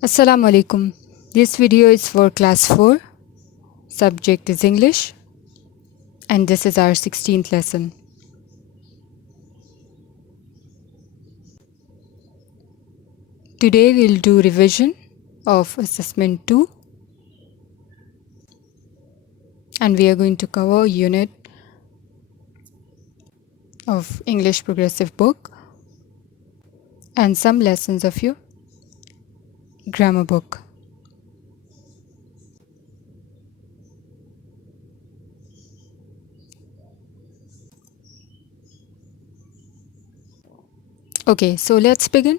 Assalamu alaikum. This video is for class 4. Subject is English and this is our 16th lesson. Today we'll do revision of assessment 2 and we are going to cover a unit of English progressive book and some lessons of your grammar book. Okay, so let's begin.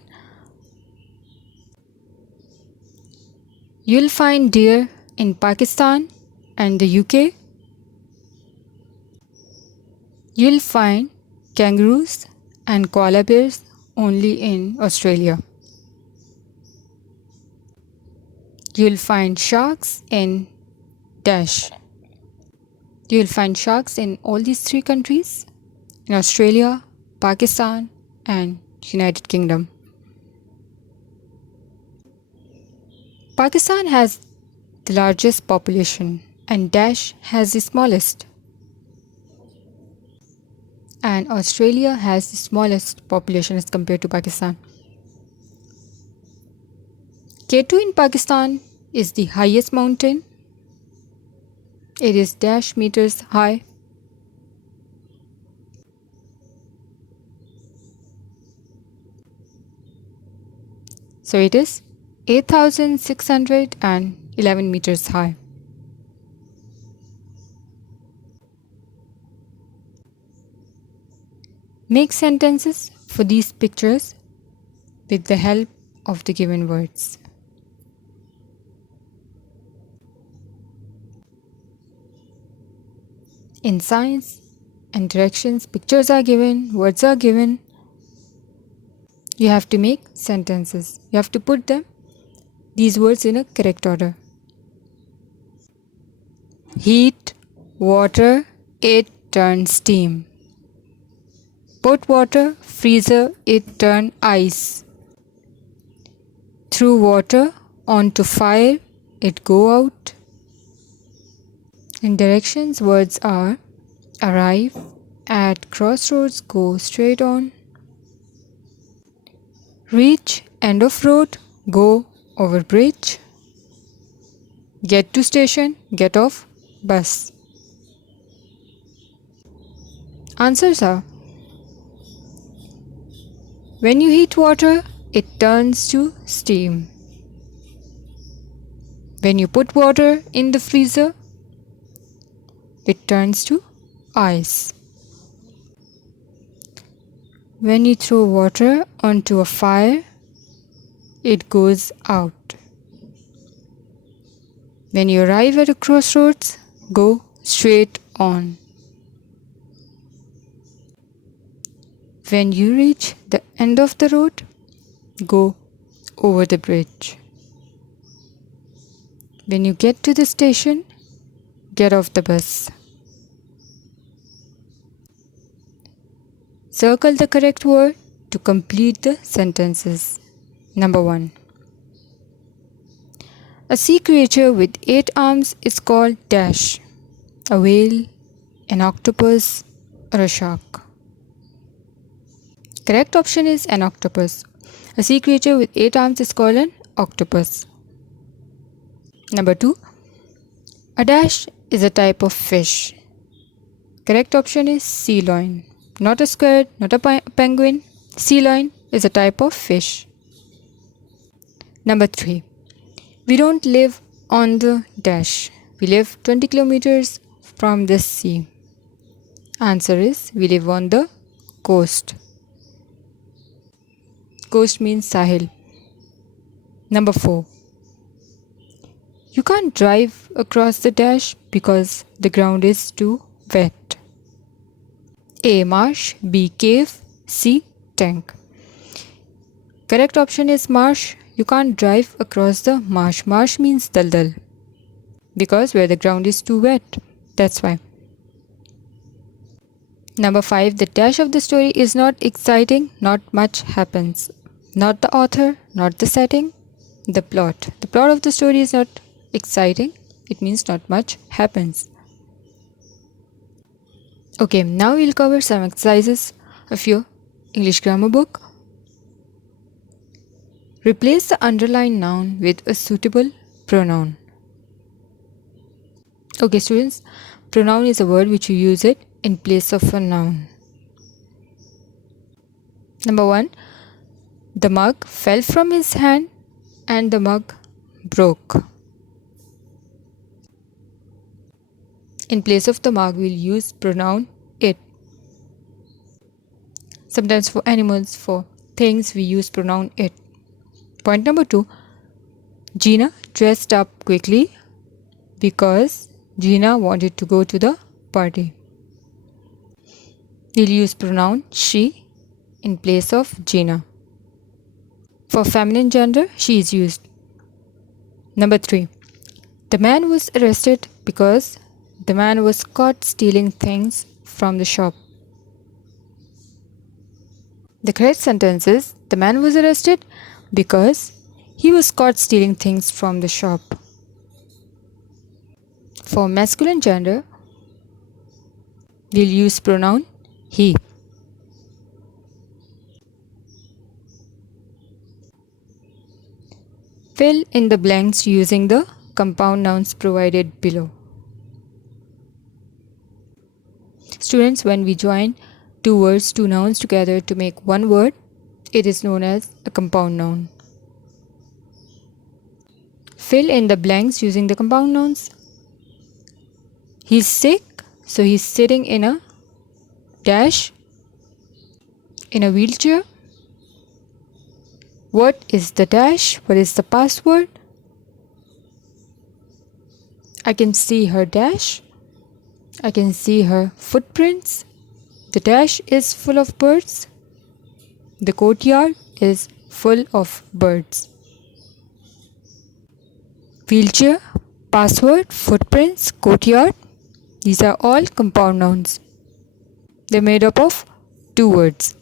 You'll find deer in Pakistan and the UK. You'll find kangaroos and koala bears only in Australia. You'll find sharks in dash. You'll find sharks in all these 3 countries, in Australia, Pakistan and United Kingdom. Pakistan has the largest population and dash has the smallest. And Australia has the smallest population as compared to Pakistan. K2 in Pakistan is the highest mountain. It is dash meters high. So it is 8,611 meters high. Make sentences for these pictures with the help of the given words. In science and directions, pictures are given, words are given. You have to make sentences. You have to put these words in a correct order. Heat, water, it turn steam. Put water, freezer, it turn ice. Through water, onto fire, it go out. In directions, words are arrive, at crossroads, go straight on. Reach, end of road, go over bridge. Get to station, get off bus. Answers are: when you heat water, it turns to steam. When you put water in the freezer, it turns to ice. When you throw water onto a fire, it goes out. When you arrive at a crossroads, go straight on. When you reach the end of the road, go over the bridge. When you get to the station, get off the bus. Circle the correct word to complete the sentences. Number 1. A sea creature with 8 arms is called dash. A whale, an octopus, or a shark. Correct option is an octopus. A sea creature with 8 arms is called an octopus. Number 2. A dash is a type of fish. Correct option is sea lion. Not a squid, not a penguin. Sea lion is a type of fish. Number 3. We don't live on the dash. We live 20 kilometers from the sea. Answer is we live on the coast. Coast means Sahil. Number 4. You can't drive across the dash because the ground is too wet. A. Marsh, B. Cave, C. Tank. Correct option is marsh. You can't drive across the marsh. Marsh means daldal. Because where the ground is too wet. That's why. Number 5. The dash of the story is not exciting. Not much happens. Not the author, not the setting, The plot. The plot of the story is not exciting. It means not much happens. Okay, now we'll cover some exercises of your English grammar book. Replace the underlined noun with a suitable pronoun. Okay, students, pronoun is a word which you use it in place of a noun. Number 1, the mug fell from his hand and the mug broke. In place of the mug, we'll use pronoun it. Sometimes for animals, for things, we use pronoun it. Point number 2, Gina dressed up quickly because Gina wanted to go to the party. We'll use pronoun she in place of Gina. For feminine gender, she is used. Number 3, the man was arrested because the man was caught stealing things from the shop. The correct sentence is, the man was arrested because he was caught stealing things from the shop. For masculine gender, we'll use pronoun he. Fill in the blanks using the compound nouns provided below. Students, when we join two words, two nouns together to make one word, it is known as a compound noun. Fill in the blanks using the compound nouns. He's sick, so he's sitting in a dash in a wheelchair. What is the dash? What is the password? I can see her dash. I can see her footprints. The dash is full of birds. The courtyard is full of birds. Wheelchair, password, footprints, courtyard. These are all compound nouns. They're made up of two words.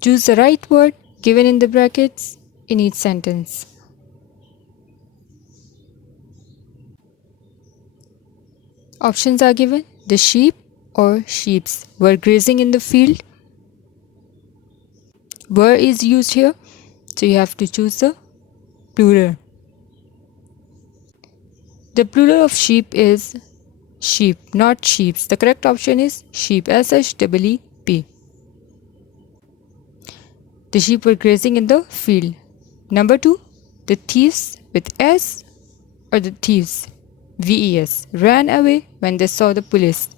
Choose the right word given in the brackets in each sentence. Options are given. The sheep or sheeps were grazing in the field. Were is used here, so you have to choose the plural. The plural of sheep is sheep, not sheeps. The correct option is sheep, S-H-E-E-P. The sheep were grazing in the field. Number 2, the thieves with S or the thieves, V-E-S, ran away when they saw the police.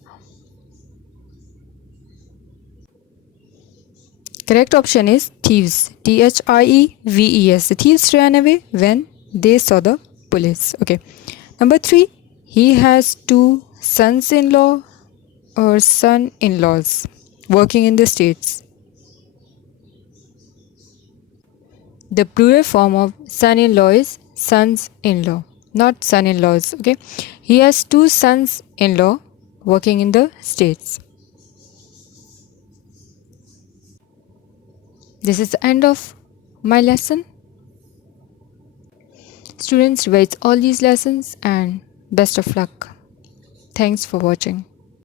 Correct option is thieves, T-H-I-E-V-E-S. The thieves ran away when they saw the police. Okay. Number 3, he has 2 sons-in-law or son-in-laws working in the States. The plural form of son-in-law is sons-in-law, not son-in-laws. Okay. He has 2 sons-in-law working in the States. This is the end of my lesson. Students, revise all these lessons and best of luck. Thanks for watching.